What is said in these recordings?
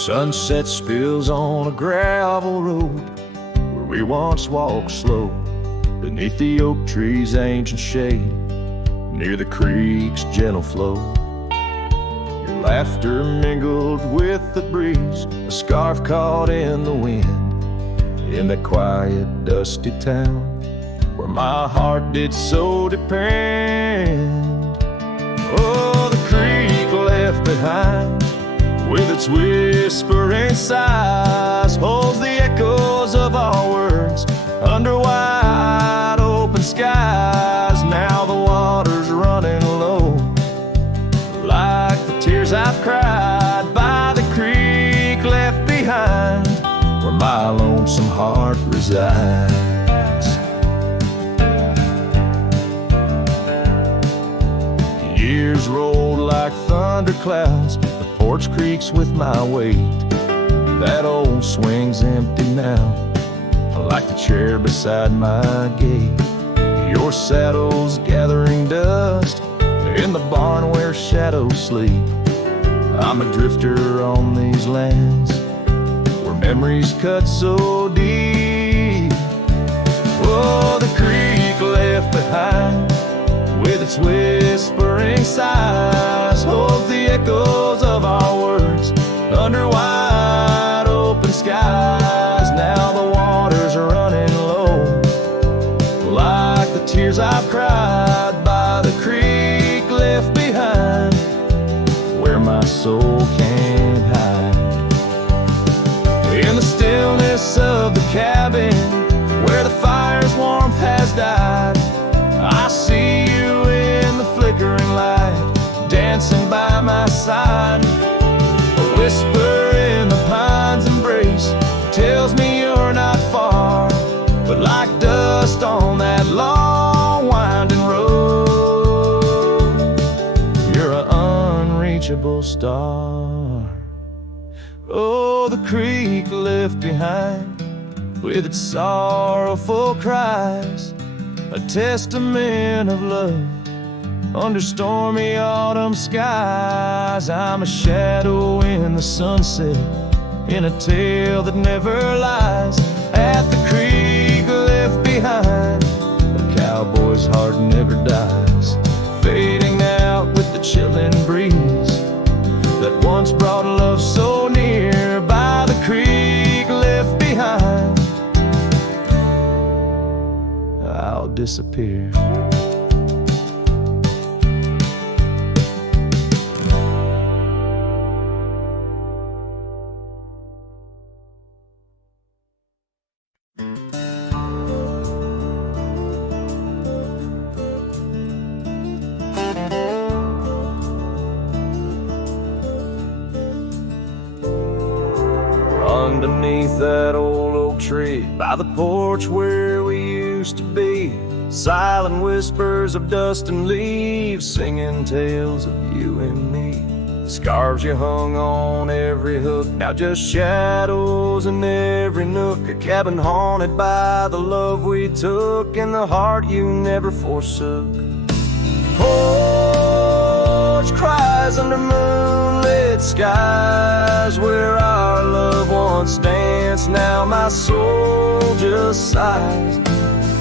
Sunset spills on a gravel road where we once walked slow, beneath the oak tree's ancient shade, near the creek's gentle flow. Your laughter mingled with the breeze, a scarf caught in the wind, in that quiet, dusty town where my heart did so depend. Oh, the creek left behind, with its whispering sighs, holds the echoes of our words under wide open skies. Now the water's running low, like the tears I've cried by the creek left behind, where my lonesome heart resides. Years rolled like thunder clouds, the porch creaks with my weight. That old swing's empty now, like the chair beside my gate. Your saddle's gathering dust in the barn where shadows sleep. I'm a drifter on these lands where memories cut so deep. Oh, the creek left behind, with its whispering sighs, holds the echoes of our words under wide open skies. Now the water's running low, like the tears I've cried by the creek left behind, where my soul can't hide. In the stillness of the cabin, where the fire's warmth has died, I see you in the flickering light, dancing by my side. A whisper in the pine's embrace tells me you're not far, but like dust on that long winding road, you're an unreachable star. Oh, the creek left behind, with its sorrowful cries, a testament of love under stormy autumn skies. I'm a shadow in the sunset, in a tale that never lies. At the creek left behind, a cowboy's heart never dies, fading out with the chilling breeze that once brought love so near. By the creek left behind, I'll disappear. Underneath that old oak tree, by the porch where we used to be, silent whispers of dust and leaves, singing tales of you and me. Scarves you hung on every hook, now just shadows in every nook. A cabin haunted by the love we took, and the heart you never forsook. Porch cries under moonlit skies, where our love once danced. Now my soul just sighs.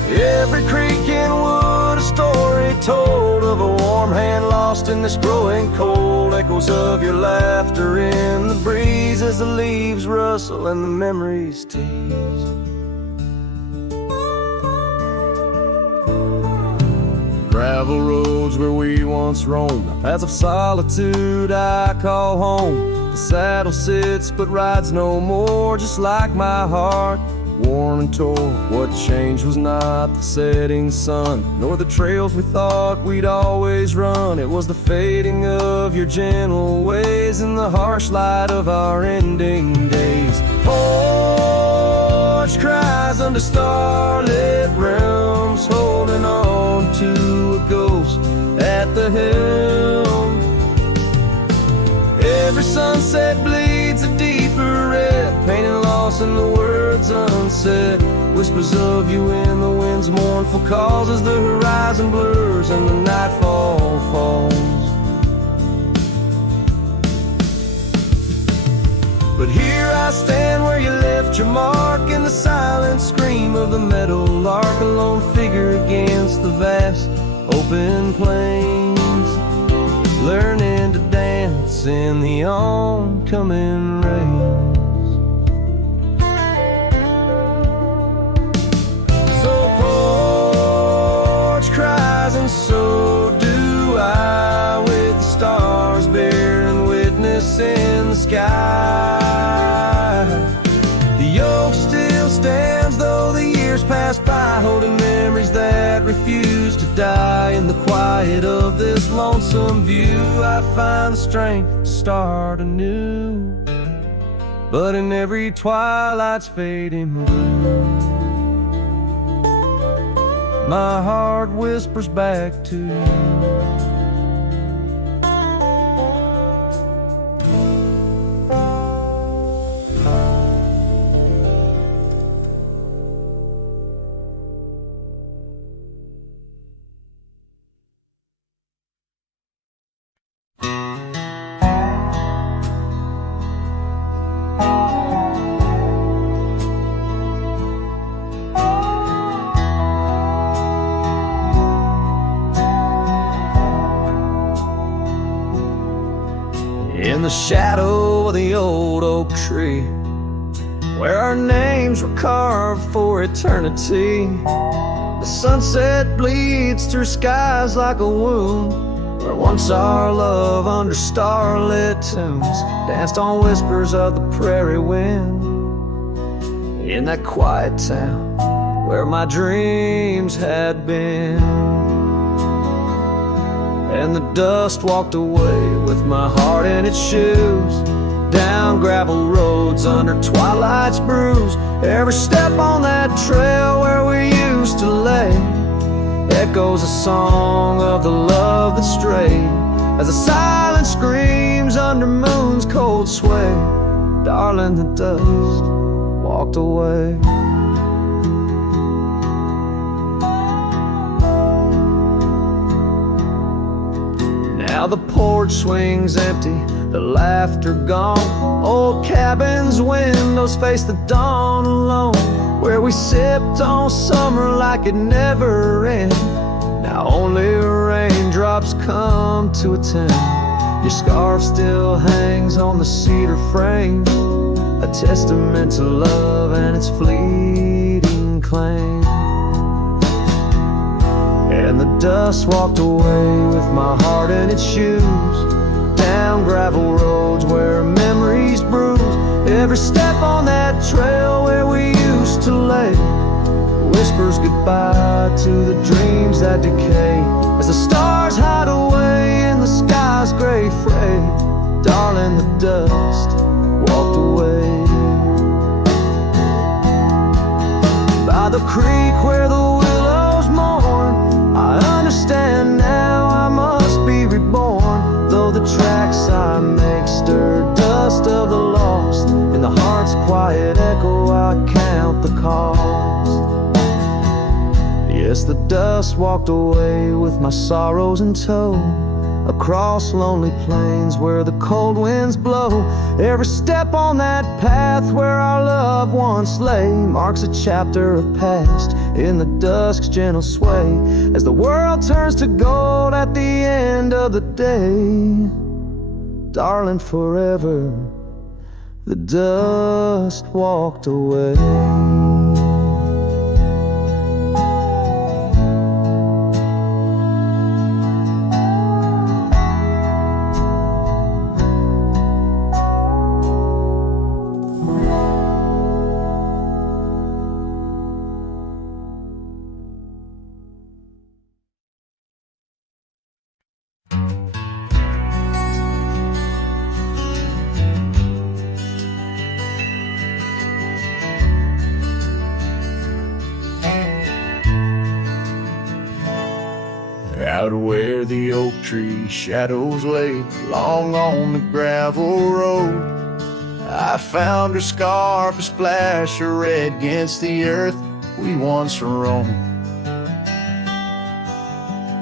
Every creek and wood, a story told of a warm hand lost in this growing cold. Echoes of your laughter in the breeze as the leaves rustle and the memories tease. Gravel roads where we once roamed, paths of solitude I call home. The saddle sits but rides no more, just like my heart, worn and torn. What changed was not the setting sun, nor the trails we thought we'd always run. It was the fading of your gentle ways and the harsh light of our ending days. Porch cries under starlit realms, holding on to a ghost at the helm. Every sunset bleeds a deeper red, painting loss in the words unsaid. Whispers of you in the wind's mournful calls as the horizon blurs and the nightfall falls. But of the meadow lark, a lone figure against the vast open plains, learning to dance in the oncoming rains. So Porch cries, and so do I, with the stars bearing witness in the sky. The oak still stands, though the years pass by, holding memories that refuse to die. In the quiet of this lonesome view, I find the strength to start anew. But in every twilight's fading blue, my heart whispers back to you. In the shadow of the old oak tree, where our names were carved for eternity, the sunset bleeds through skies like a wound, where once our love under starlit tunes danced on whispers of the prairie wind. In that quiet town where my dreams had been, and the dust walked away with my heart in its shoes, down gravel roads under twilight's bruise. Every step on that trail where we used to lay echoes a song of the love that strayed, as the silence screams under moon's cold sway. Darling, the dust walked away. Now the porch swings empty, the laughter gone. Old cabins' windows face the dawn alone, where we sipped on summer like it never ended. Now only raindrops come to attend. Your scarf still hangs on the cedar frame, a testament to love and its fleeting claim. And the dust walked away with my heart in its shoes, down gravel roads where memories bruise. Every step on that trail where we used to lay whispers goodbye to the dreams that decay, as the stars hide away in the sky's gray fray. Darling, the dust walked away. By the creek where the willows mourn, I understand now I must be reborn. Though the tracks I make stir dust of the lost, in the heart's quiet echo I count the cost. Yes, the dust walked away with my sorrows in tow, across lonely plains where the cold winds blow. Every step on that path where our love once lay marks a chapter of past in the dusk's gentle sway, as the world turns to gold at the end of the day. Darling, forever the dust walked away. Out where the oak tree shadows lay long on the gravel road, I found her scarf, a splash of red against the earth we once roamed.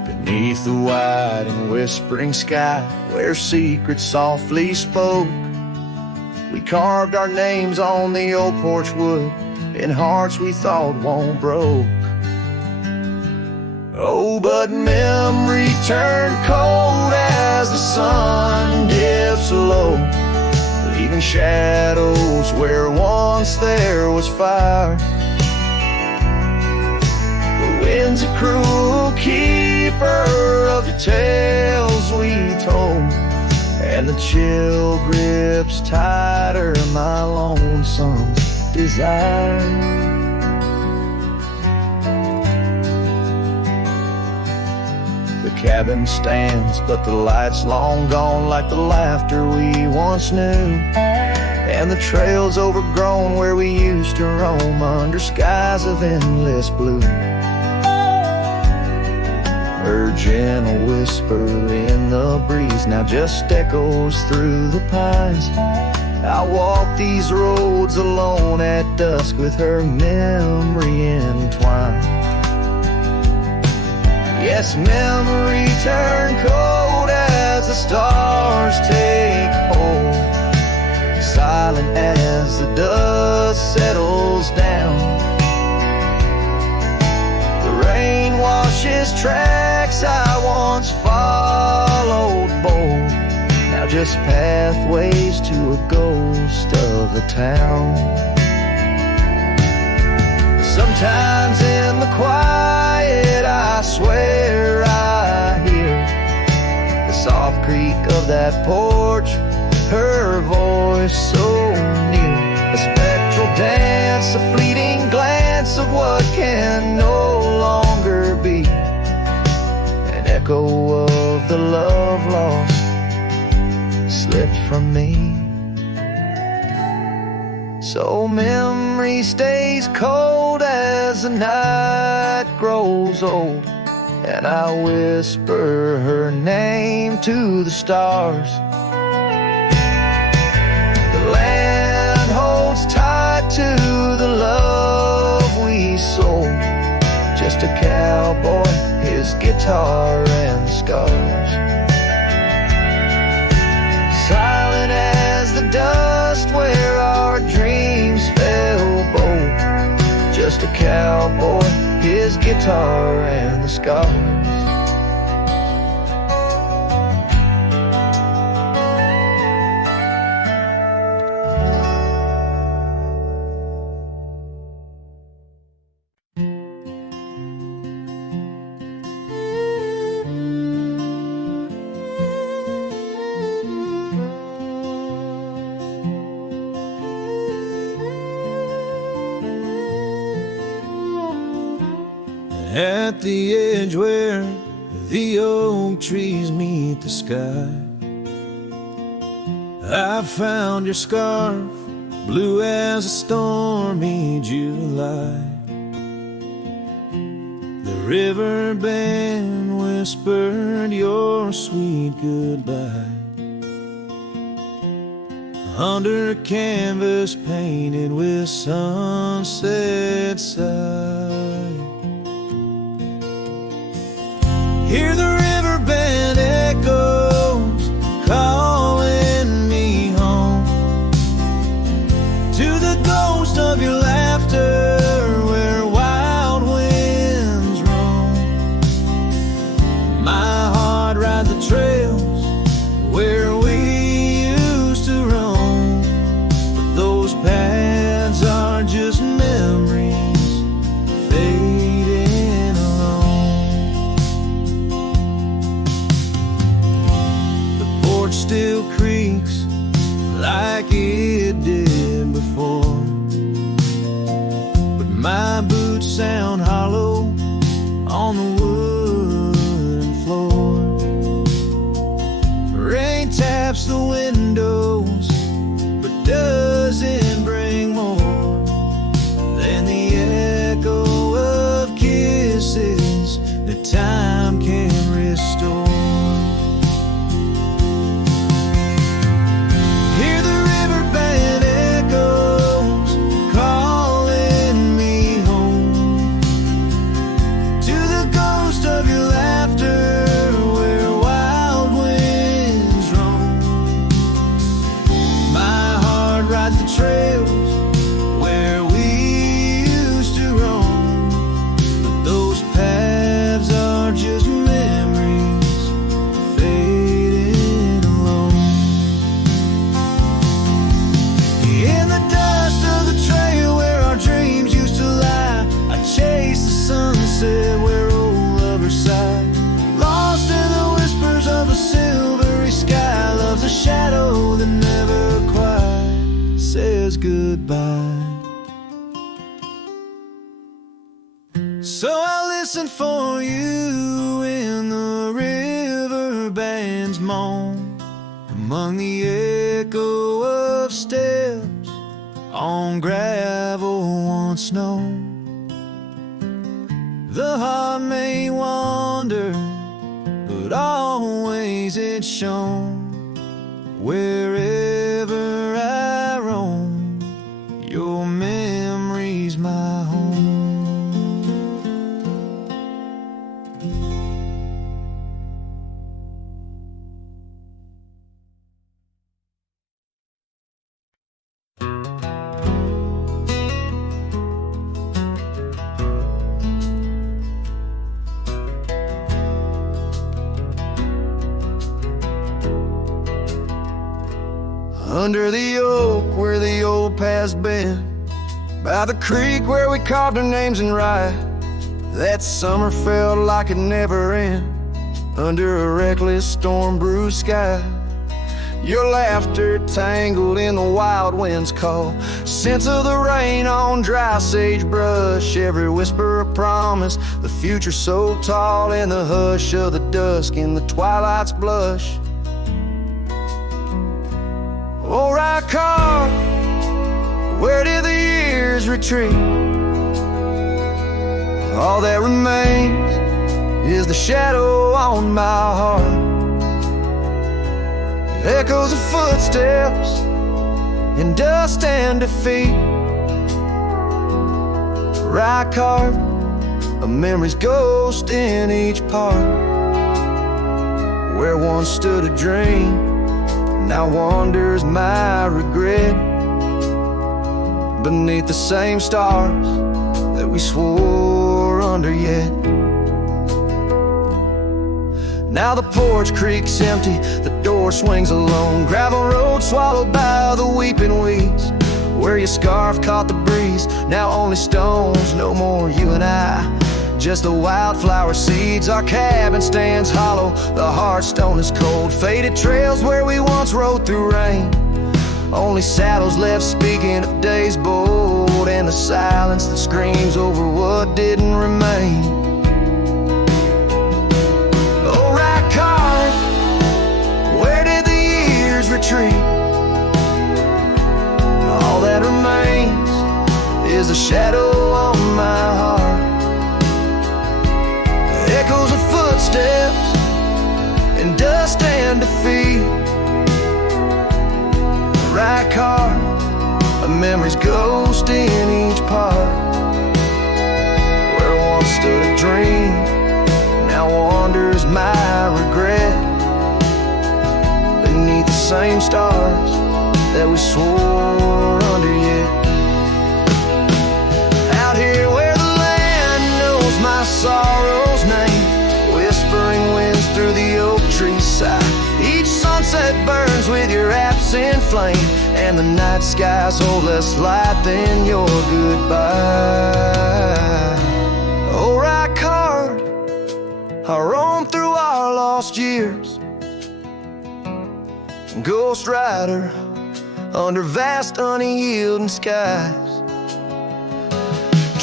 Beneath the wide and whispering sky where secrets softly spoke, we carved our names on the old porch wood in hearts we thought won't broke. Oh, but memory turned cold as the sun dips low, leaving shadows where once there was fire. The wind's a cruel keeper of the tales we told, and the chill grips tighter my lonesome desire. The cabin stands, but the light's long gone, like the laughter we once knew, and the trail's overgrown where we used to roam under skies of endless blue. Her gentle whisper in the breeze now just echoes through the pines. I walk these roads alone at dusk with her memory entwined. Yes, memory turned cold as the stars take hold, silent as the dust settles down. The rain washes tracks I once followed bold, now just pathways to a ghost of a town. Sometimes in the quiet I swear I hear the soft creak of that porch, her voice so near, a spectral dance, a fleeting glance of what can no longer be, an echo of the love lost slipped from me. So memory stays cold as the night grows old, and I whisper her name to the stars. The land holds tight to the love we sold, just a cowboy, his guitar and scars. Silent as the dust where our dreams fell bold, just a cowboy, his guitar and the scars. At the edge where the oak trees meet the sky, I found your scarf, blue as a stormy July. The river band whispered your sweet goodbye under a canvas painted with sunset side. Hear the riverbed echoes calling me home to the ghost of your laughter where wild winds roam. My heart rides the trails where we used to roam, but those paths are just memories fading alone. The porch still creaks like it did before, but my boots sound hollow on the wooden floor. Rain taps the windows, but doesn't bring more than the echo of kisses that time can restore. Hear the riverbed echoes calling me home says goodbye. So I listen for you in the river band's moan, among the echo of steps on gravel once known. The heart may wander, but always it's shown. Wherever I roam, your memory's my home. Under the oak where the old path's been, by the creek where we carved our names in rye, that summer felt like it never end, under a reckless storm-bruised sky. Your laughter tangled in the wild wind's call, scent of the rain on dry sagebrush, every whisper of promise, the future so tall in the hush of the dusk, in the twilight's blush. Oh, right car, where did the years retreat? All that remains is the shadow on my heart, echoes of footsteps in dust and defeat. Right car, a memory's ghost in each part, where once stood a dream, now wanders my regret, beneath the same stars that we swore under yet. Now the porch creak's empty, the door swings alone, gravel road swallowed by the weeping weeds, where your scarf caught the breeze, now only stones, no more you and I, just the wildflower seeds. Our cabin stands hollow, the hearthstone is cold, faded trails where we once rode through rain, only saddles left speaking of days bold, and the silence that screams over what didn't remain. Oh, right car, where did the years retreat? All that remains is a shadow on my heart, echoes of footsteps in dust and defeat. Right car, a memory's ghost in each part, where once stood a dream, now wanders my regret, beneath the same stars that we swore under yet. Out here where the land knows my sorrow's name, whispering winds through the oak tree side, each sunset burns with your absent flame, and the night skies hold less light than your goodbye. Oh, right card, I roam through our lost years, ghost rider under vast unyielding skies,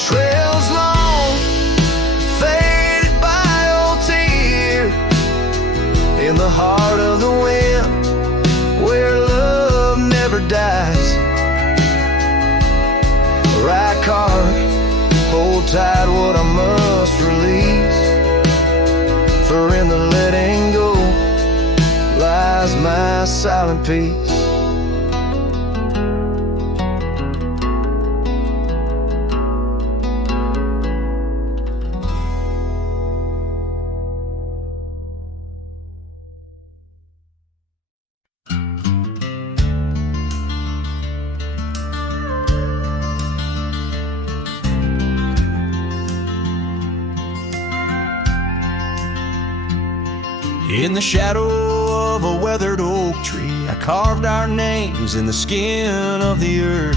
trails long faded by old tears, in the heart of the wind where love never dies. Right card, hold tight what I must release, for in the letting go lies my silent peace. In the shadow of a weathered oak tree, I carved our names in the skin of the earth.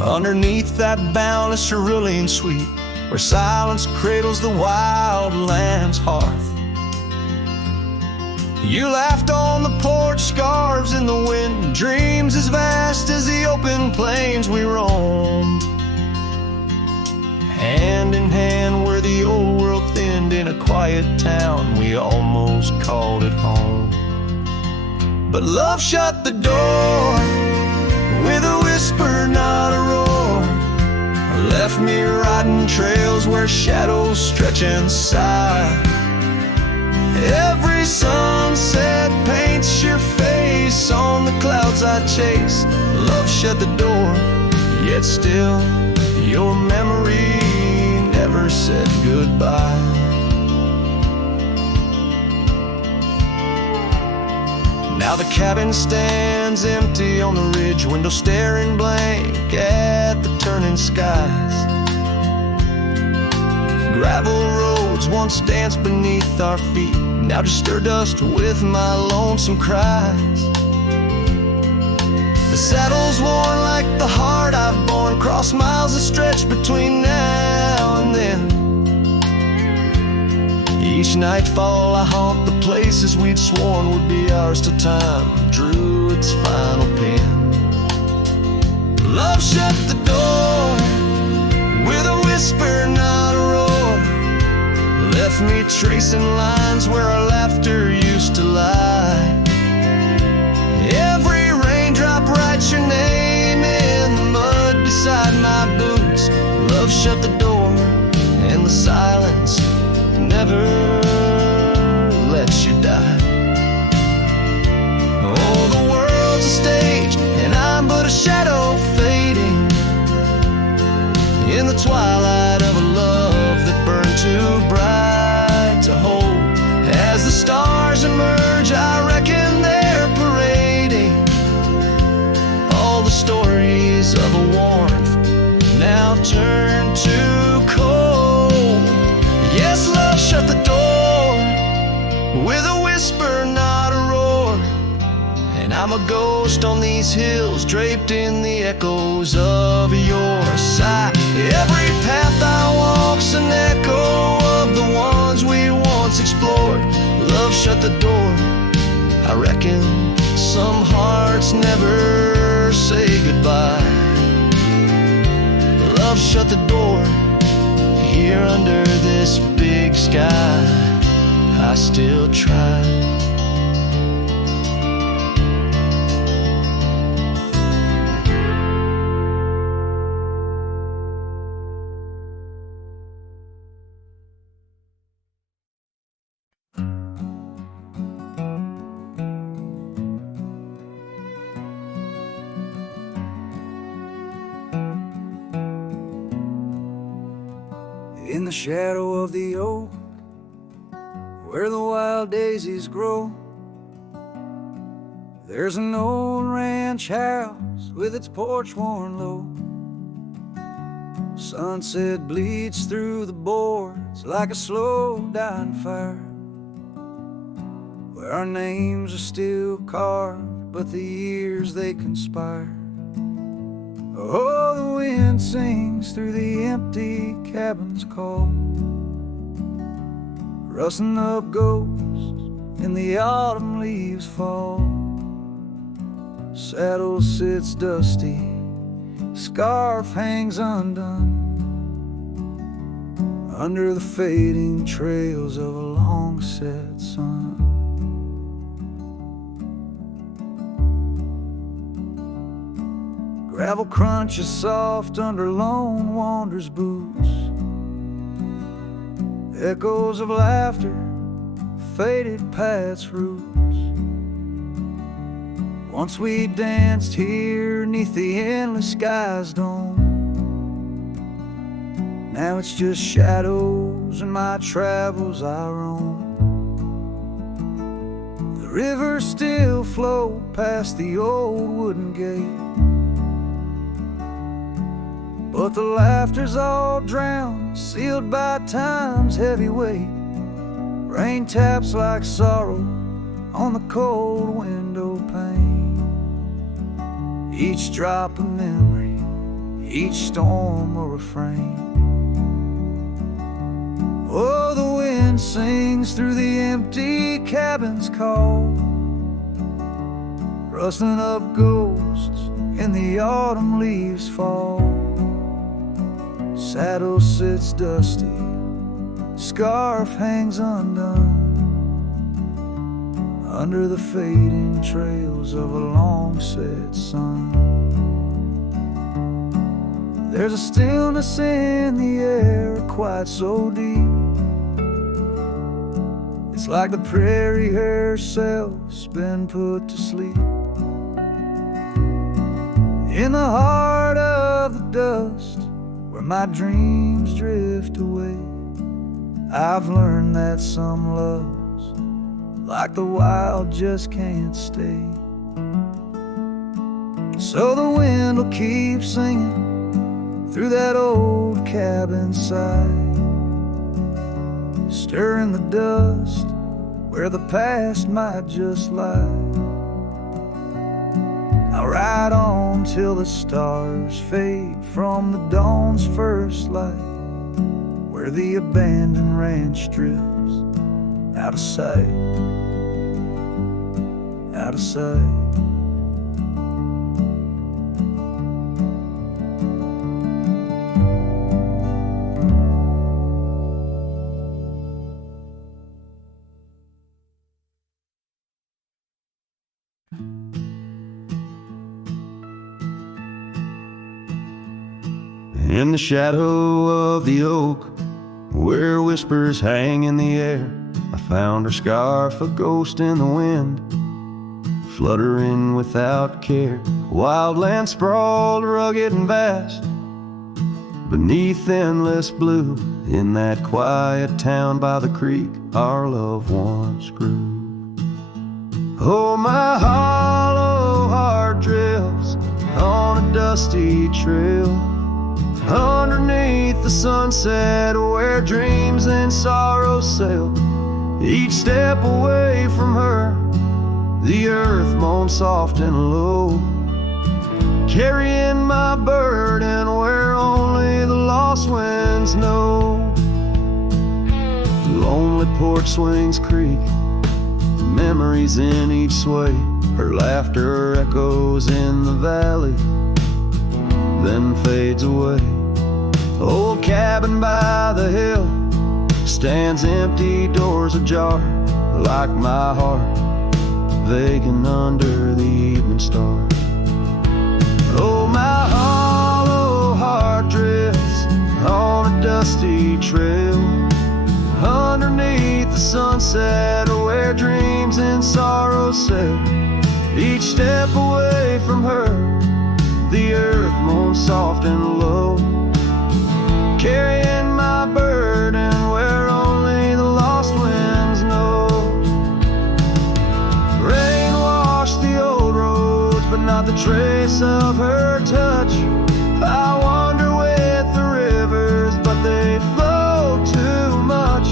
Underneath that boundless cerulean sweet, where silence cradles the wild lamb's hearth. You laughed on the porch, scarves in the wind, dreams as vast as the open plains we roamed. Hand in hand where the old world thinned, in a quiet town we almost called it home. But love shut the door with a whisper, not a roar. Left me riding trails where shadows stretch and sigh. Every sunset paints your face on the clouds I chase. Love shut the door, yet still your memory never said goodbye. Now the cabin stands empty on the ridge, window staring blank at the turning skies. Gravel roads once danced beneath our feet, now just stir dust with my lonesome cries. The saddle's worn like the heart I've borne, cross miles that stretch between now and then. Each nightfall I haunt the places we'd sworn would be ours till time drew its final pen. Love shut the door with a whisper, not a roar. Left me tracing lines where our laughter used to lie. Every raindrop writes your name in the mud beside my boots. Love shut the door and the silence never lets you die. Oh, the world's a stage and I'm but a shadow fading in the twilight of a love that burned too bright to hold. As the stars emerge, I reckon they're parading all the stories of a warmth now turned to cold. Yes, love shut the door with a whisper, not a roar. And I'm a ghost on these hills, draped in the echoes of your sigh. Every path I walk's an echo of the ones we once explored. Love shut the door, I reckon some hearts never say goodbye. Love shut the door, here under this big sky I still try. In the shadow of the oak, where the wild daisies grow, there's an old ranch house with its porch worn low. Sunset bleeds through the boards like a slow dying fire, where our names are still carved, but the years they conspire. Oh, the wind sings through the empty cabin's call, rustling up ghosts in the autumn leaves fall. Saddle sits dusty, scarf hangs undone, under the fading trails of a long set sun. Gravel crunches soft under lone wanderer's boots, echoes of laughter faded paths roots. Once we danced here neath the endless sky's dome, now it's just shadows and my travels I roam. The rivers still flow past the old wooden gate, but the laughter's all drowned, sealed by time's heavy weight. Rain taps like sorrow on the cold window pane, each drop a memory, each storm a refrain. Oh, the wind wind sings through the empty cabin's call, rustling up ghosts in the autumn leaves fall. Saddle sits dusty, scarf hangs undone, under the fading trails of a long-set sun. There's a stillness in the air, quite so deep. It's like the prairie herself's been put to sleep. In the heart of the dust, where my dreams drift away, I've learned that some loves, like the wild, just can't stay. So the wind will keep singing through that old cabin side, stirring the dust where the past might just lie. I'll ride on till the stars fade from the dawn's first light, where the abandoned ranch drifts out of sight, out of sight. In the shadow of the oak, where whispers hang in the air, I found her scarf, a ghost in the wind, fluttering without care. Wildland sprawled rugged and vast, beneath endless blue. In that quiet town by the creek, our love once grew. Oh, my hollow heart drifts on a dusty trail, underneath the sunset, where dreams and sorrows sail. Each step away from her, the earth moans soft and low, carrying my burden where only the lost winds know. Lonely porch swings creak, memories in each sway. Her laughter echoes in the valley, then fades away. Old cabin by the hill stands empty, doors ajar, like my heart vacant under the evening star. Oh, my hollow heart drifts on a dusty trail, underneath the sunset, where dreams and sorrows sail. Each step away from her, the earth moans soft and low, carrying my burden where only the lost winds know. Rain washed the old roads, but not the trace of her touch. I wander with the rivers, but they flow too much.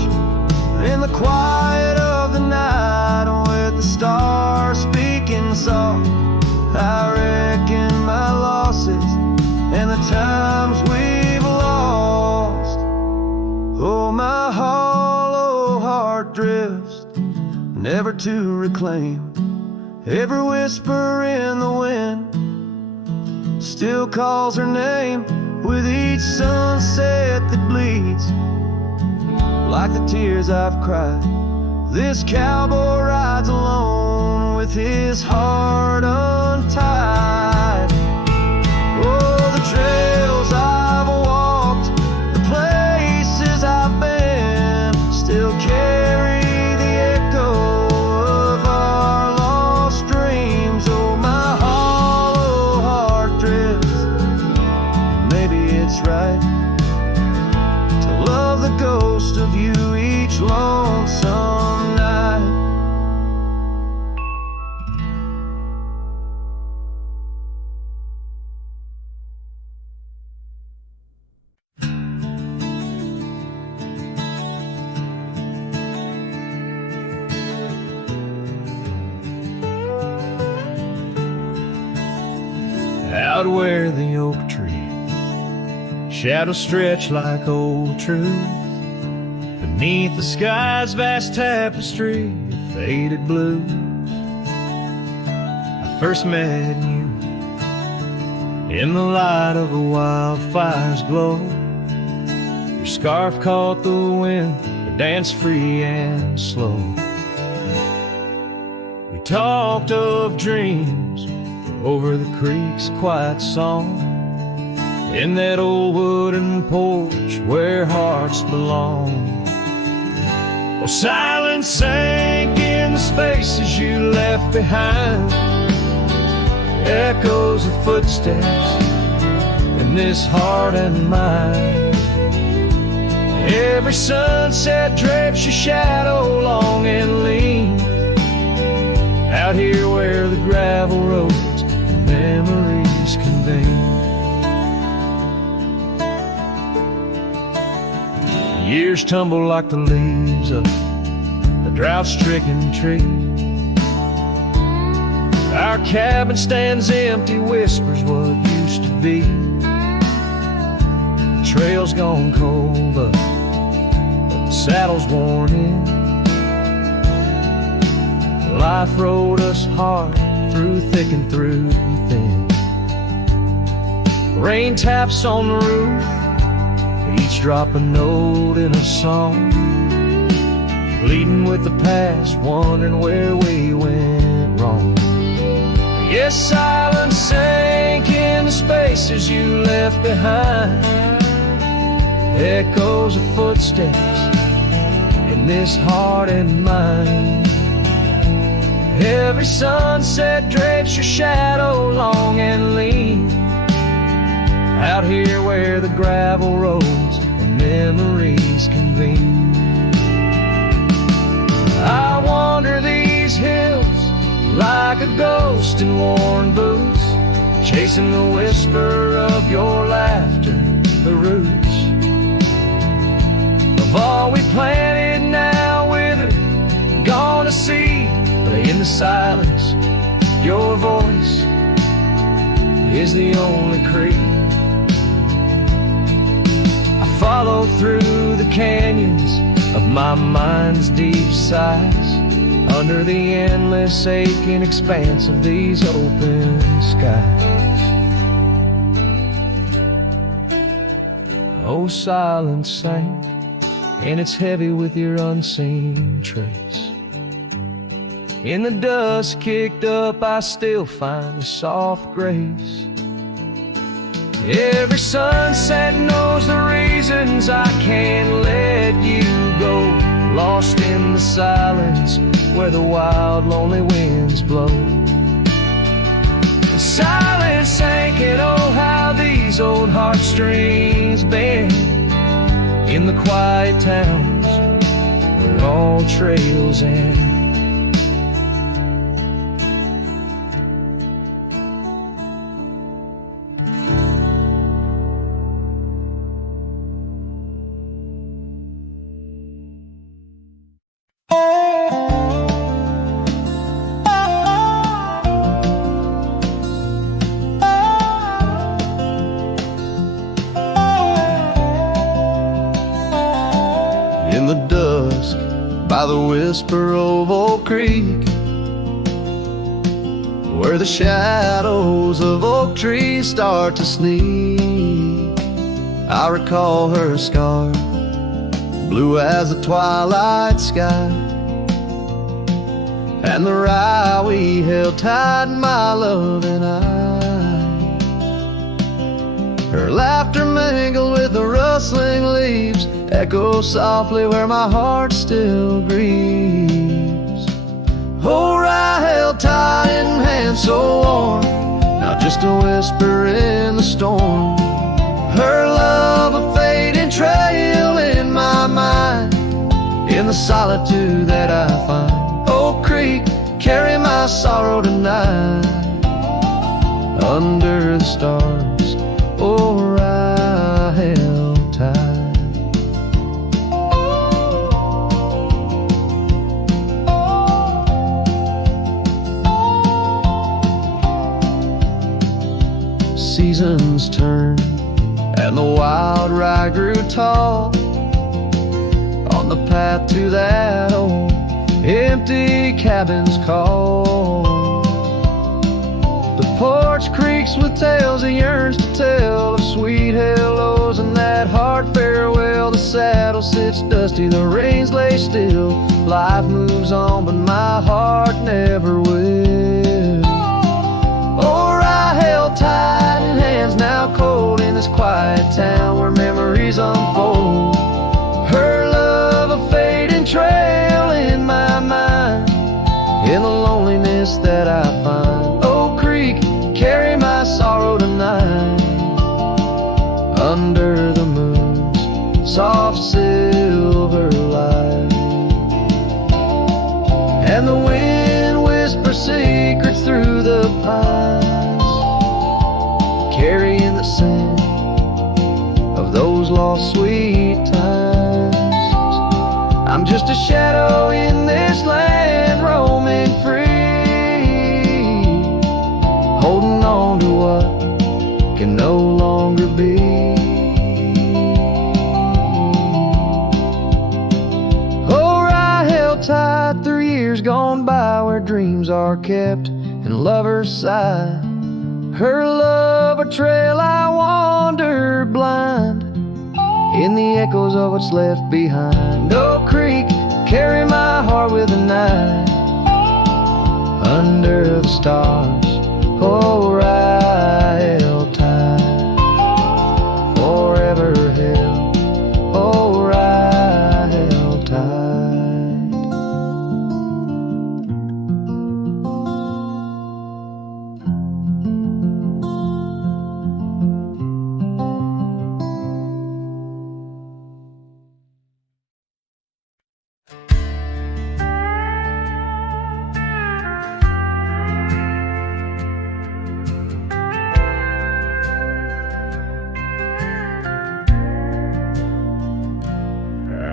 In the quiet of the night, with the stars speaking soft, I reckon my losses and the times we've lost. Oh, my hollow heart drifts, never to reclaim. Every whisper in the wind still calls her name, with each sunset that bleeds like the tears I've cried. This cowboy rides alone with his heart untied. Oh, the trails I've walked, the places I've been, still carry the echo of our lost dreams. Oh, my hollow heart drifts, maybe it's right to love the ghost of you each lonesome night. Out where the oak tree shadows stretch like old truth, beneath the sky's vast tapestry of faded blue. I first met you in the light of a wildfire's glow. Your scarf caught the wind, but danced free and slow. We talked of dreams over the creek's quiet song, in that old wooden porch where hearts belong. Well, silence sank in the spaces you left behind, echoes of footsteps in this heart and mind. Every sunset drapes your shadow long and lean, out here where the gravel roads and memories convene. Years tumble like the leaves of a drought-stricken tree. Our cabin stands empty, whispers what used to be. The trail's gone cold, but the saddle's worn in. Life rode us hard through thick and through thin. Rain taps on the roof, each drop a note in a song, pleading with the past, wondering where we went wrong. Yes, silence sank in the spaces you left behind, echoes of footsteps in this heart and mind. Every sunset drapes your shadow long and lean, out here where the gravel roads and memories convene. I wander these hills like a ghost in worn boots, chasing the whisper of your laughter, the roots of all we planted now withered, gone to seed. But in the silence, your voice is the only creed. I follow through the canyons of my mind's deep sighs, under the endless aching expanse of these open skies. Oh, silence sank, and it's heavy with your unseen trace. In the dust kicked up, I still find a soft grace. Every sunset knows the reasons I can't let you go, lost in the silence where the wild, lonely winds blow. The silence sank, and oh, how these old heartstrings bend in the quiet towns where all trails end. In the dusk, by the whisper of Oak Creek, where the shadows of oak trees start to sneak, I recall her scarf, blue as the twilight sky, and the rye we held tight, my love and I. Her laughter mingled with the rustling leaves, echoes softly where my heart still grieves. Oh, rye held tight in hands so warm, not just a whisper in the storm. Her love a fading trail in my mind, in the solitude that I find. Oak Creek, carry my sorrow tonight, under the stars. Oh, I held tight. Seasons turned and the wild rye grew tall. On the path to that old empty cabin's call. The porch creaks with tales it yearns to tell, of sweet hellos and that hard farewell. The saddle sits dusty, the reins lay still. Life moves on, but my heart never will. Oh, I held tight in hands now cold in this quiet town where memories unfold. Her love a fading trail in my mind, in the loneliness that I find. Oak Creek, carry my sorrow tonight, under the moon's soft silver light. And the wind whispers secrets through the pines, carrying the scent of those lost sweet times. I'm just a shadow in this land, roaming free, holding on to what can no longer be. Oh, I held tight through years gone by, where dreams are kept and lovers sigh. Her love a trail I wandered blind, in the echoes of what's left behind. Oak Creek, carry my heart with the night, under the stars. Oh, I held tight, forever held. Oh, I held tight.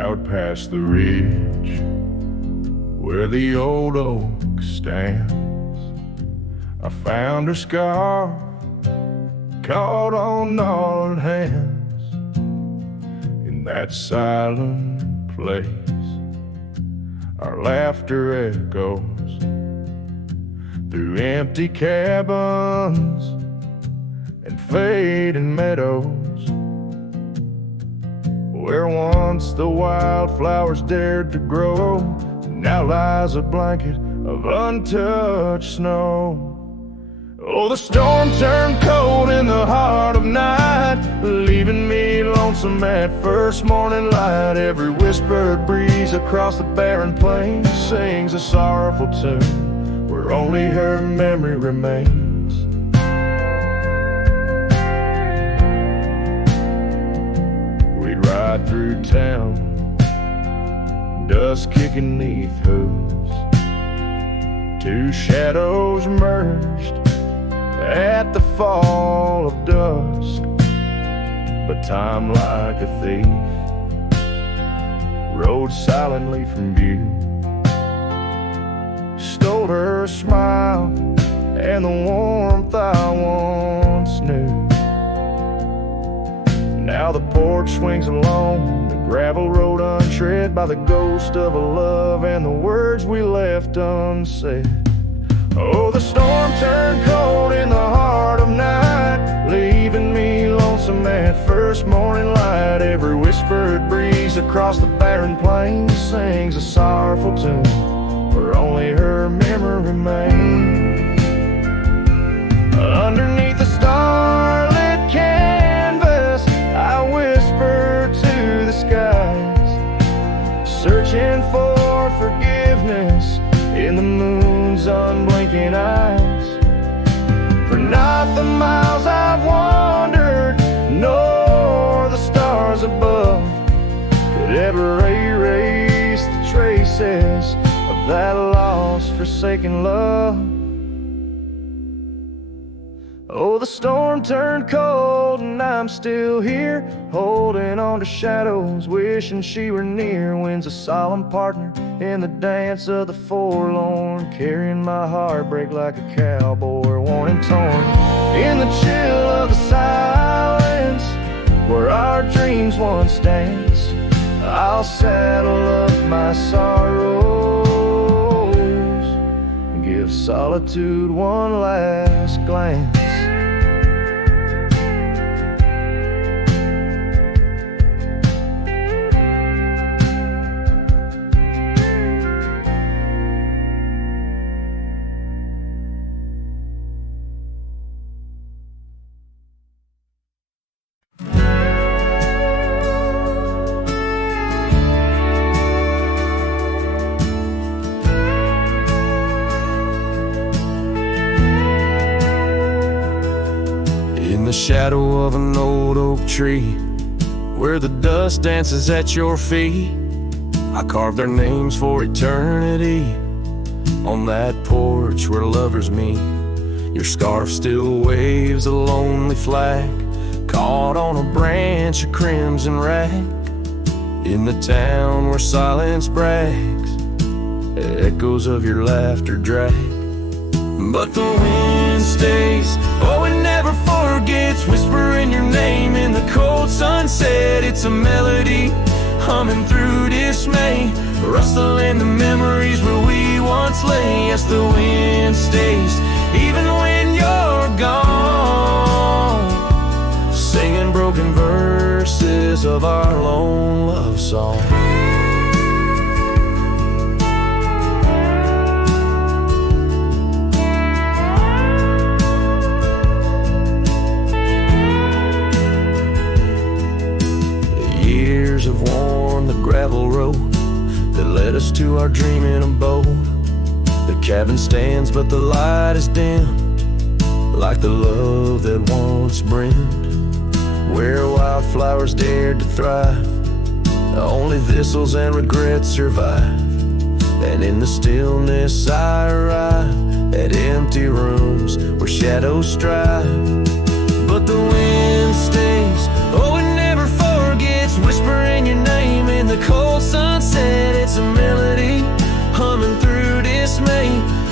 Out past the ridge where the old oak stands, I found her scarf caught on gnarled hands. In that silent place our laughter echoes through empty cabins and fading meadows, where once the wildflowers dared to grow, now lies a blanket of untouched snow. Oh, the storm turned cold in the heart of night, leaving me lonesome at first morning light. Every whispered breeze across the barren plains sings a sorrowful tune where only her memory remains. Ride through town, dust kicking 'neath hooves, two shadows merged at the fall of dusk. But time, like a thief, rode silently from view, stole her smile and the warmth I once knew. Now the porch swings along the gravel road untread by the ghost of a love and the words we left unsaid. Oh, the storm turned cold in the heart of night, leaving me lonesome at first morning light. Every whispered breeze across the barren plains sings a sorrowful tune where only her memory remains. Underneath the starlit canvas I whisper to the skies, searching for forgiveness in the moon's unblinking eyes. For not the miles I've wandered, nor the stars above could ever erase the traces of that lost, forsaken love. Oh, the storm turned cold and I'm still here, holding on to shadows, wishing she were near. Wind's a solemn partner in the dance of the forlorn, carrying my heartbreak like a cowboy, worn and torn. In the chill of the silence where our dreams once danced, I'll saddle up my sorrows, give solitude one last glance. In the shadow of an old oak tree, where the dust dances at your feet, I carved their names for eternity. On that porch where lovers meet, your scarf still waves a lonely flag, caught on a branch of crimson rag. In the town where silence brags, echoes of your laughter drag. But the wind stays, oh it never forgets, whispering your name in the cold sunset. It's a melody, humming through dismay, rustling the memories where we once lay. Yes, the wind stays, even when you're gone, singing broken verses of our lone love song. Have worn the gravel road that led us to our dreaming abode. The cabin stands, but the light is dimmed, like the love that once brimmed. Where wildflowers dared to thrive, only thistles and regrets survive. And in the stillness I arrive at empty rooms where shadows strive. But the wind stays, oh it never forgets, whispering your name in the cold sunset. It's a melody, humming through dismay,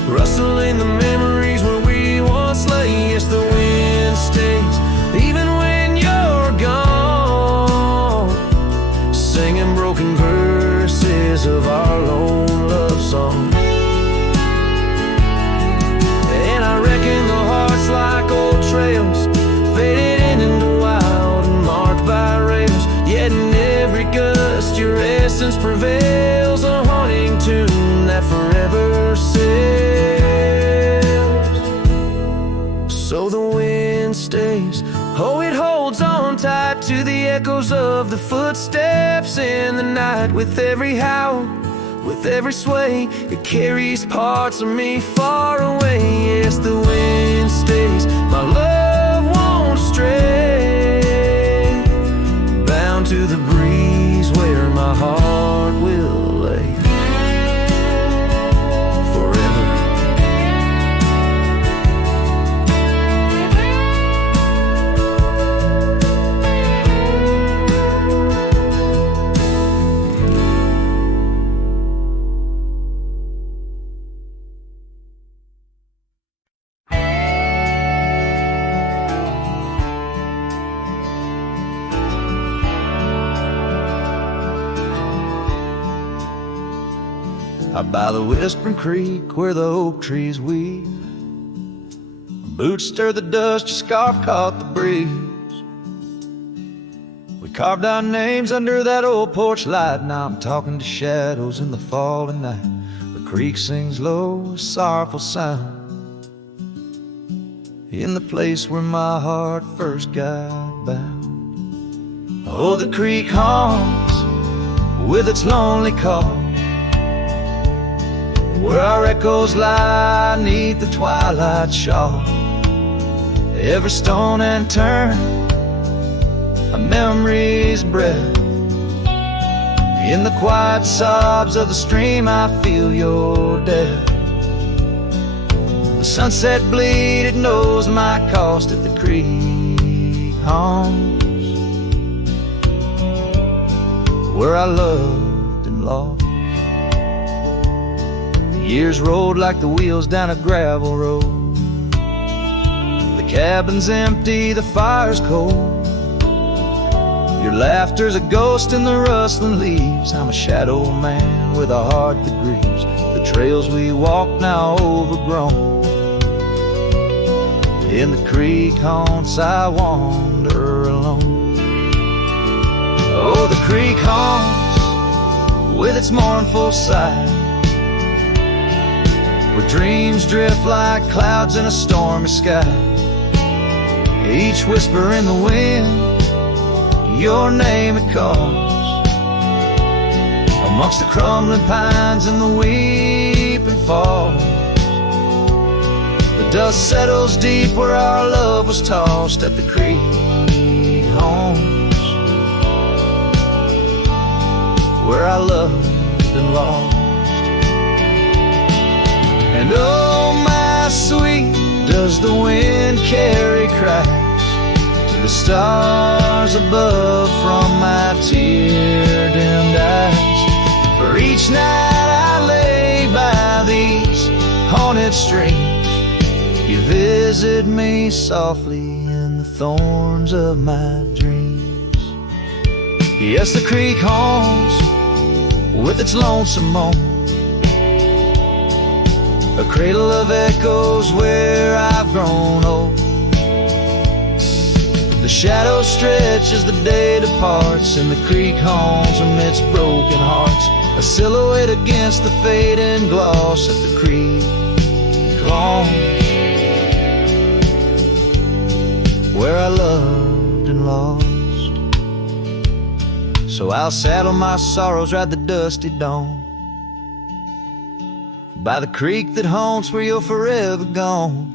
rustling the memories where we once lay. Yes, the wind stays, even when you're gone, singing broken verses of our lone love song. And I reckon the hearts like old trails, faded into wild and marked by rails. Yet in every gust your essence prevails, a haunting tune that forever sails. So the wind stays, oh it holds on tight to the echoes of the footsteps in the night. With every howl, with every sway, it carries parts of me far away. Yes, the wind stays, my love won't stray, bound to the breeze where my heart will lay forever. Out by the whispering creek where the oak trees weave, boots stir the dust, your scarf caught the breeze. We carved our names under that old porch light. Now I'm talking to shadows in the falling night. The creek sings low, a sorrowful sound, in the place where my heart first got bound. Oh, the creek haunts with its lonely call, where our echoes lie neath the twilight shawl. Every stone and turn, a memory's breath. In the quiet sobs of the stream I feel your death. The sunset bleed, it knows my cost at the creek haunts, where I loved and lost. Years rolled like the wheels down a gravel road. The cabin's empty, the fire's cold. Your laughter's a ghost in the rustling leaves. I'm a shadow man with a heart that grieves. The trails we walk now overgrown. In the creek haunts I wander alone. Oh, the creek haunts with its mournful sight, where dreams drift like clouds in a stormy sky. Each whisper in the wind, your name it calls. Amongst the crumbling pines and the weeping falls, the dust settles deep where our love was tossed at the creek homes, where I loved and lost. And oh, my sweet, does the wind carry cries to the stars above from my tear-dimmed eyes? For each night I lay by these haunted streams, you visit me softly in the thorns of my dreams. Yes, the creek haunts with its lonesome moan, a cradle of echoes where I've grown old. The shadows stretch as the day departs, and the creek haunts amidst broken hearts, a silhouette against the fading gloss at the creek lawn, where I loved and lost. So I'll saddle my sorrows, ride the dusty dawn by the creek that haunts where you're forever gone.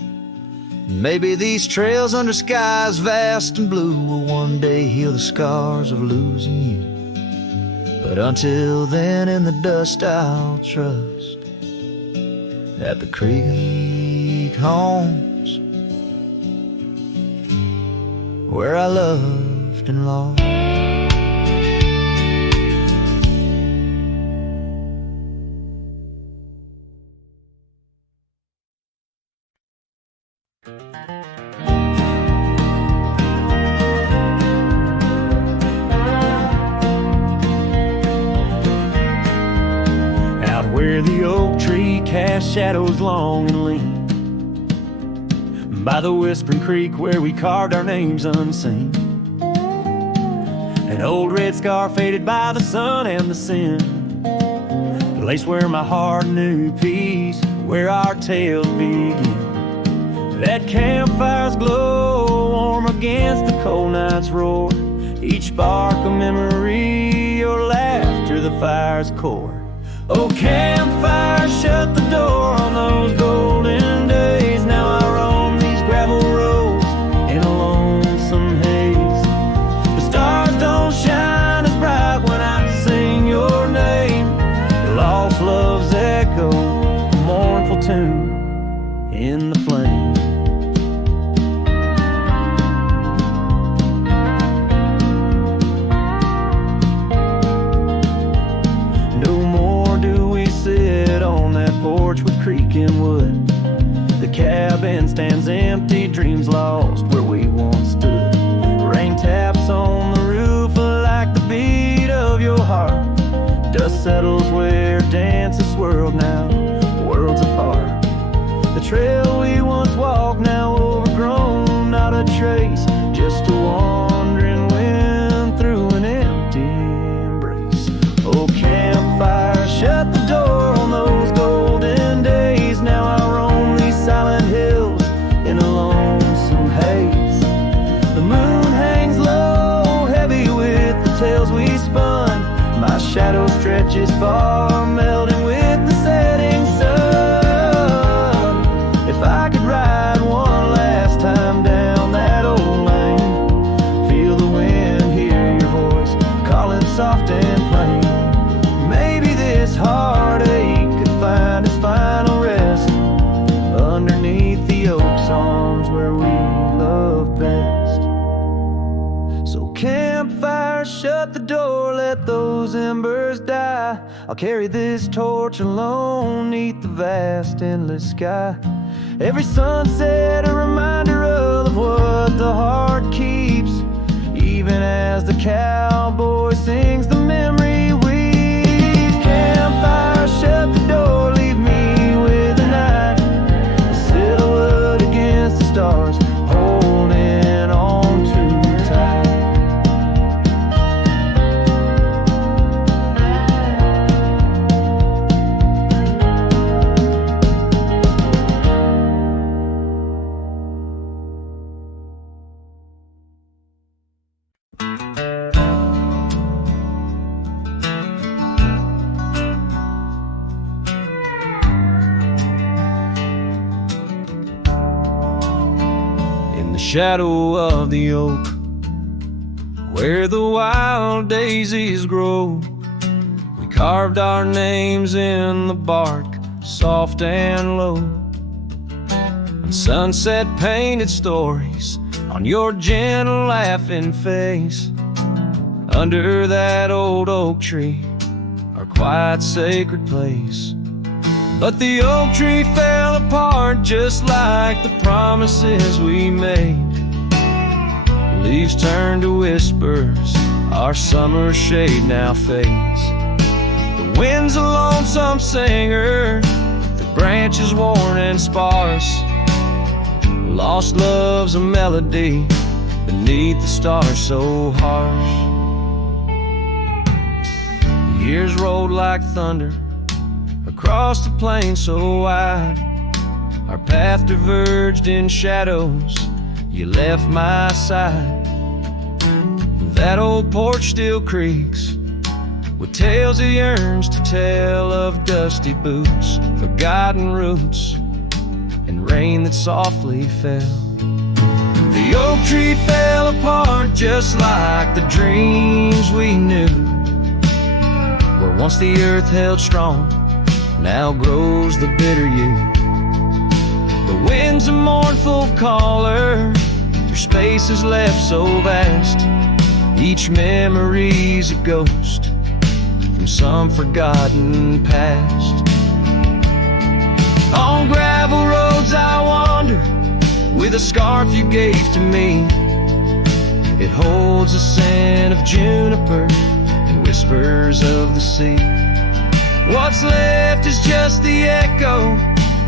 Maybe these trails under skies vast and blue will one day heal the scars of losing you. But until then, in the dust I'll trust that the creek haunts where I loved and lost. Out where the oak tree casts shadows long and lean, by the whispering creek where we carved our names unseen, an old red scar faded by the sun and the sin, place where my heart knew peace, where our tales begin. That campfire's glow, warm against the cold night's roar, each spark a memory, your laughter the fire's core. Oh, campfire, shut the door on those golden days. Now I roam these gravel roads in a lonesome haze. The stars don't shine as bright when I sing your name. Lost love's echo, a mournful tune in the flame. Porch with creaking wood, the cabin stands empty, dreams lost where we once stood. Rain taps on the roof like the beat of your heart. Dust settles where dances swirled, now worlds apart. The trail we once walked now overgrown, not a trace, just a wandering wind through an empty embrace. Oh, campfire, shut the door on those golden days. Now I roam these silent hills in a lonesome haze. The moon hangs low, heavy with the tales we spun. My shadow stretches far, melting with the setting sun. If I could ride one last time down that old lane, feel the wind, hear your voice calling soft and plain, maybe this heartache could find its final rest underneath the oak's arms where we love best. So campfire, shut the door, let those embers die. I'll carry this torch alone neath the vast endless sky. Every sunset a reminder of what the heart keeps, even as the cowboy sings the memory weave. Campfire, shut the door, leave me with the night, a silhouette against the stars, holding on too tight. In the shadow of the oak, where the wild daisies grow, we carved our names in the bark, soft and low. And sunset painted stories on your gentle laughing face. Under that old oak tree, our quiet sacred place. But the oak tree fell apart just like the promises we made. Leaves turned to whispers, our summer shade now fades. The wind's a lonesome singer, the branches worn and sparse. Lost love's a melody beneath the stars so harsh. The years rolled like thunder across the plain so wide. Our path diverged in shadows, you left my side. That old porch still creaks with tales it yearns to tell, of dusty boots, forgotten roots, and rain that softly fell. The oak tree fell apart just like the dreams we knew. Where once the earth held strong, now grows the bitter yew. The wind's a mournful caller through spaces left so vast. Each memory's a ghost from some forgotten past. On gravel roads I wander with a scarf you gave to me. It holds a scent of juniper and whispers of the sea. What's left is just the echo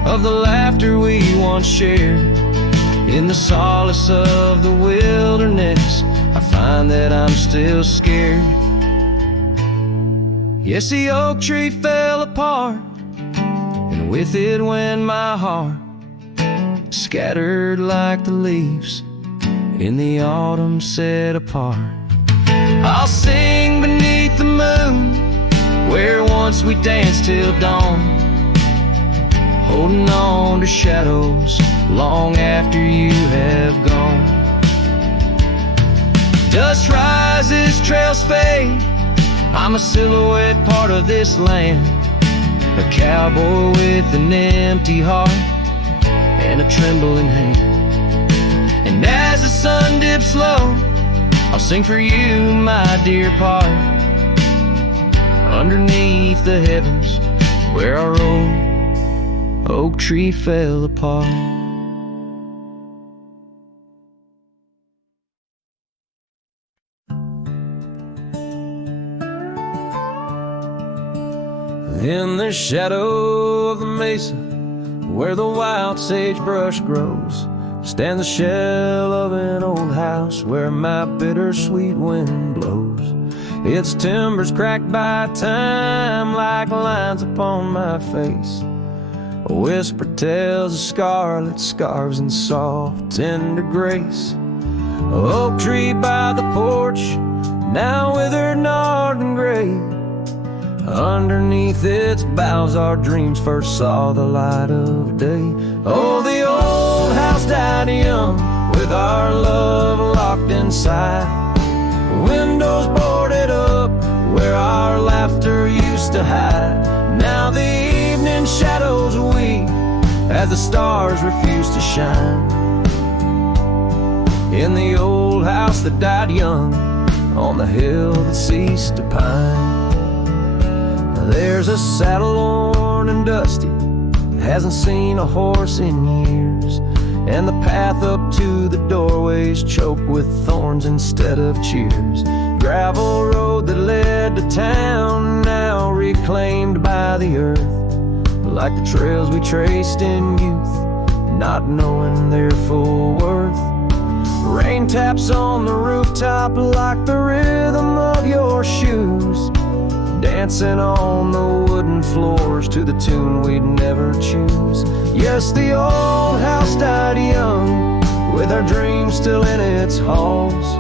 of the laughter we once shared. In the solace of the wilderness, I find that I'm still scared. Yes, the oak tree fell apart, and with it went my heart, scattered like the leaves in the autumn set apart. I'll sing beneath the moon, where once we danced till dawn, holding on to shadows long after you have gone. Dust rises, trails fade, I'm a silhouette, part of this land, a cowboy with an empty heart and a trembling hand. And as the sun dips low, I'll sing for you, my dear part, underneath the heavens where our old oak tree fell apart. In the shadow of the mesa, where the wild sagebrush grows, stands the shell of an old house where my bittersweet wind blows. Its timbers cracked by time like lines upon my face. A whisper tells of scarlet scarves and soft tender grace. An oak tree by the porch, now withered, gnarled and gray. Underneath its boughs our dreams first saw the light of day. Oh, the old house died young with our love locked inside. Windows boarded up where our laughter used to hide. Now the evening shadows weep as the stars refuse to shine. In the old house that died young on the hill that ceased to pine, there's a saddle worn and dusty that hasn't seen a horse in years. and the path up to the doorways choked with thorns instead of cheers. Gravel road that led to town, now reclaimed by the earth, like the trails we traced in youth, not knowing their full worth. Rain taps on the rooftop like the rhythm of your shoes, dancing on the wooden floors to the tune we'd never choose. Yes, the old house died young, with our dreams still in its halls,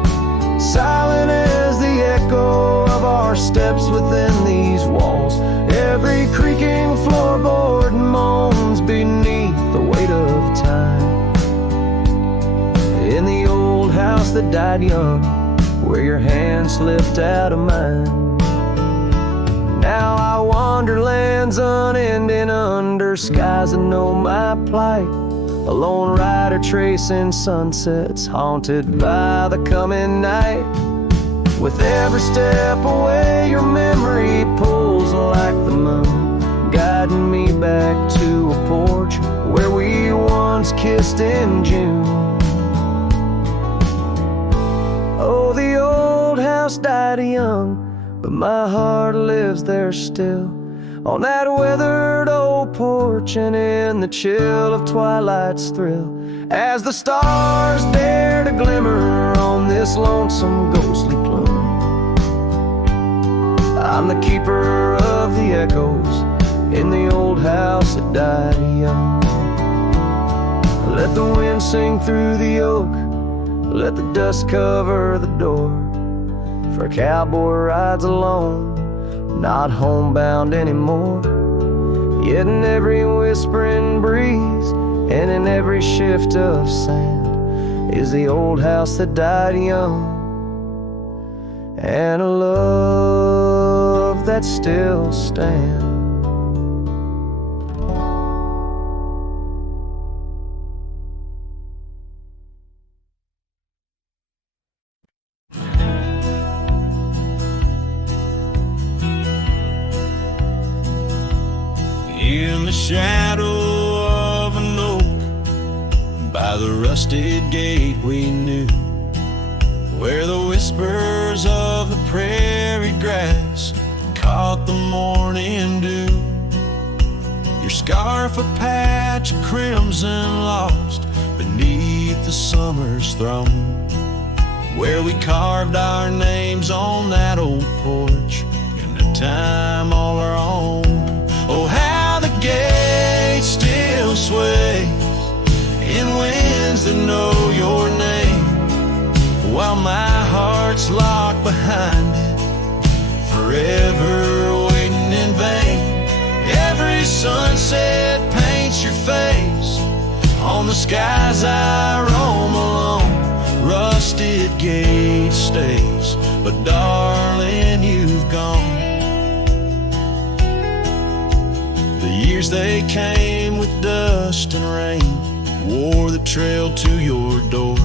silent as the echo of our steps within these walls. Every creaking floorboard moans beneath the weight of time. In the old house that died young, where your hand slipped out of mine. Now I wander lands unending under skies that know my plight, a lone rider tracing sunsets haunted by the coming night. With every step away your memory pulls like the moon, guiding me back to a porch where we once kissed in June. Oh, the old house died young, but my heart lives there still, on that weathered old porch and in the chill of twilight's thrill, as the stars dare to glimmer on this lonesome ghostly plume. I'm the keeper of the echoes in the old house that died young. Let the wind sing through the oak, let the dust cover the door, for a cowboy rides alone, not homebound anymore. Yet in every whispering breeze and in every shift of sand is the old house that died young, and a love that still stands. In the shadow of an oak, by the rusted gate we knew, where the whispers of the prairie grass caught the morning dew. Your scarf a patch of crimson lost beneath the summer's throne, where we carved our names on that old porch in a time all our own. Oh, how the gate still sways in winds that know your name, while my heart's locked behind it, forever waiting in vain. Every sunset paints your face on the skies I roam alone. Rusted gate stays, but darling, you've gone. The years they came with dust and rain wore the trail to your door.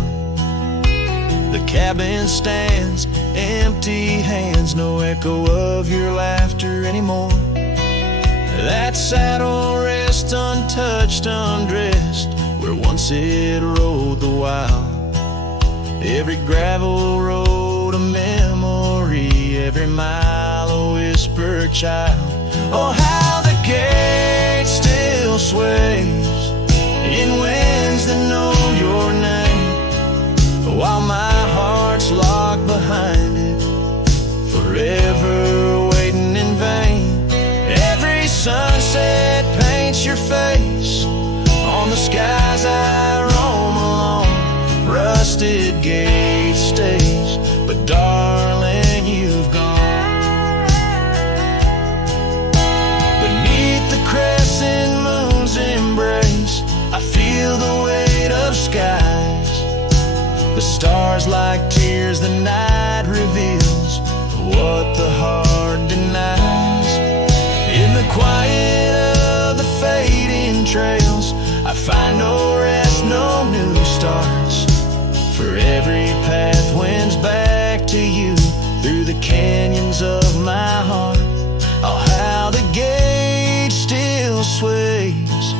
The cabin stands, empty hands, no echo of your laughter anymore. That saddle rests untouched, undressed, where once it rode the wild. Every gravel road a memory, every mile a whispered child. Oh, how the gate still sways in winds that know your name, while my heart's locked behind it, forever waiting in vain. Every sunset paints your face on the skies I roam alone. Rusted gate stays, but darling, you've gone. Beneath the crescent moon's embrace, I feel the weight of skies. The stars like tears the night reveals, what the heart denies. In the quiet of the fading trails, I find no rest, no new starts. For every path wins back to you through the canyons of my heart. Oh, how the gate still sways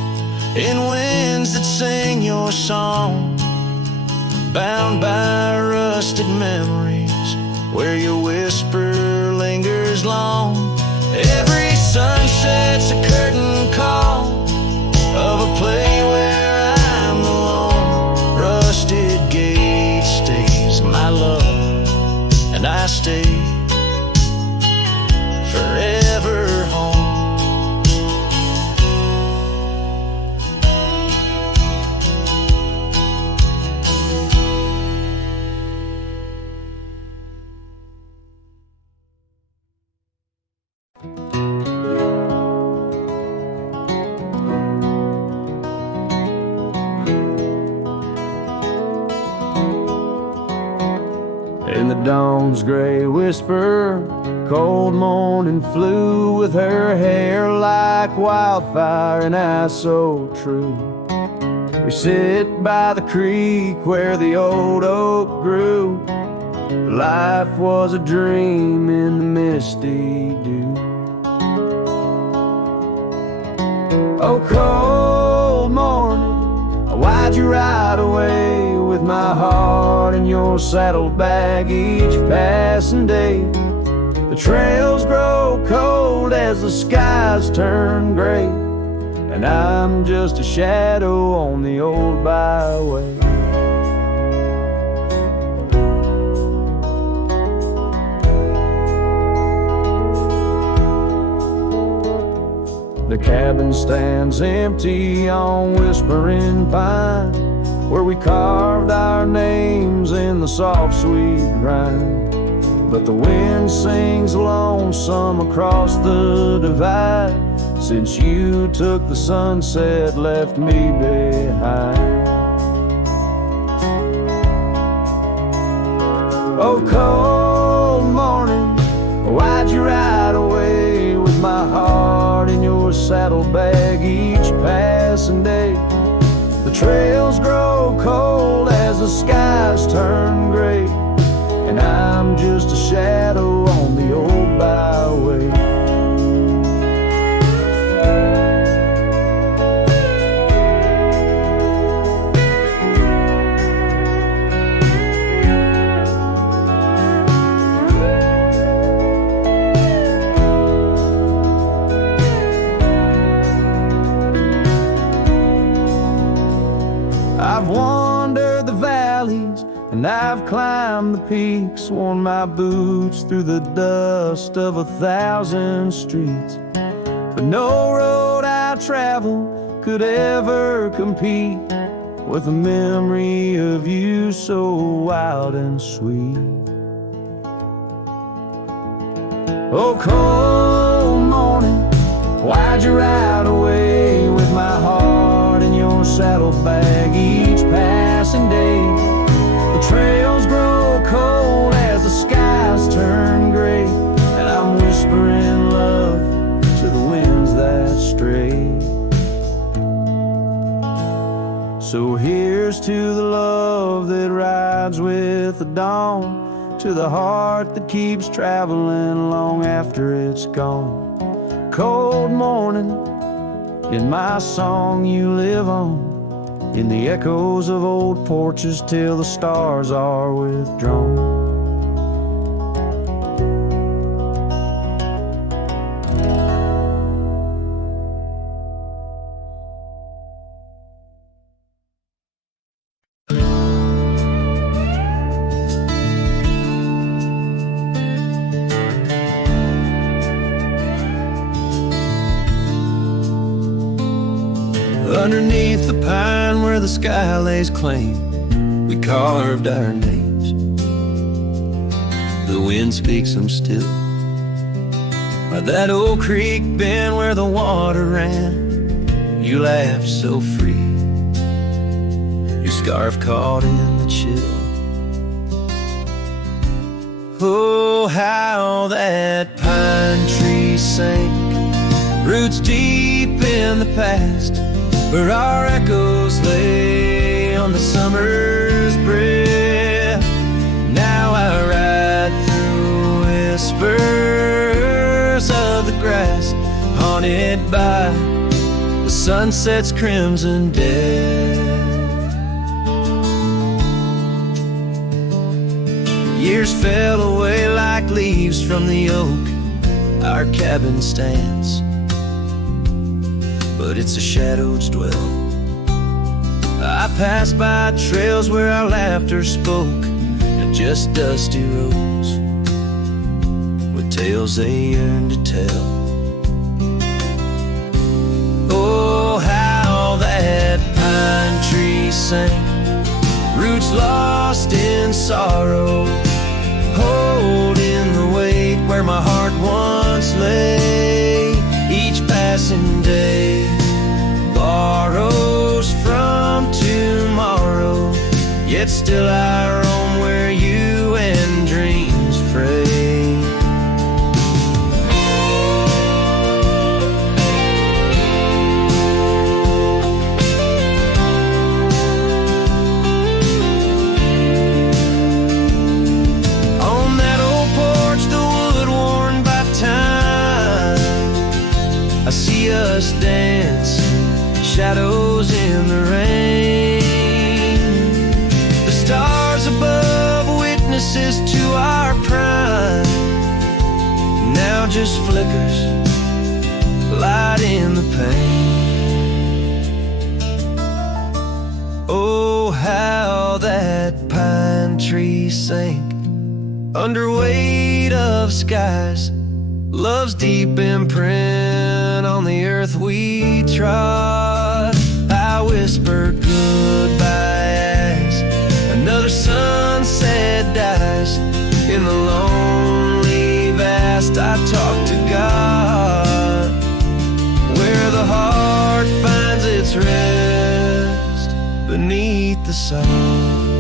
in winds that sing your song, bound by rusted memories where your whisper lingers long. Every sunset's a curtain call of a play where I'm alone. Rusted gate stays my love, and I stay forever home. In the dawn's gray whisper, cold morning flew with her hair like wildfire and eyes so true. We sit by the creek where the old oak grew. Life was a dream in the misty dew. Oh, cold morning, why'd you ride away with my heart in your saddlebag each passing day? The trails grow cold as the skies turn gray, and I'm just a shadow on the old byway. The cabin stands empty on Whispering Pine, where we carved our names in the soft sweet rhyme. But the wind sings lonesome across the divide, since you took the sunset, left me behind. Oh, cold morning, why'd you ride away with my heart in your saddlebag each passing day? The trails grow cold as the skies turn gray, and I'm just a shadow on the old byway. I've wandered the valleys and I've climbed the peaks, worn my boots through the dust of 1,000 streets. But no road I travel could ever compete with the memory of you so wild and sweet. Oh, cold morning, why'd you ride away with my heart in your saddlebag each passing day? The trails grow cold as the skies turn gray, and I'm whispering love to the winds that stray. So here's to the love that rides with the dawn, to the heart that keeps traveling long after it's gone. Cold morning, in my song you live on, in the echoes of old porches till the stars are withdrawn. Underneath the pine where the sky lays claim, we carved our names. The wind speaks them still. By that old creek bend where the water ran, you laughed so free, your scarf caught in the chill. Oh, how that pine tree sank, roots deep in the past, where our echoes lay on the summer's breath. Now I ride through whispers of the grass, haunted by the sunset's crimson death. Years fell away like leaves from the oak our cabin stands, but it's a shadow's dwell. I passed by trails where our laughter spoke, and just dusty roads with tales they yearn to tell. Oh, how that pine tree sang, roots lost in sorrow, holding the weight where my heart once lay. Each passing day borrows from tomorrow, yet still I roam where you and dreams fray. On that old porch, the wood worn by time, I see us dancing, shadows in the rain. The stars above, witnesses to our prime, now just flickers, light in the pain. Oh, how that pine tree sank under weight of skies, love's deep imprint on the earth we trod. I whisper goodbye as another sunset dies. In the lonely vast I talk to God, where the heart finds its rest beneath the song.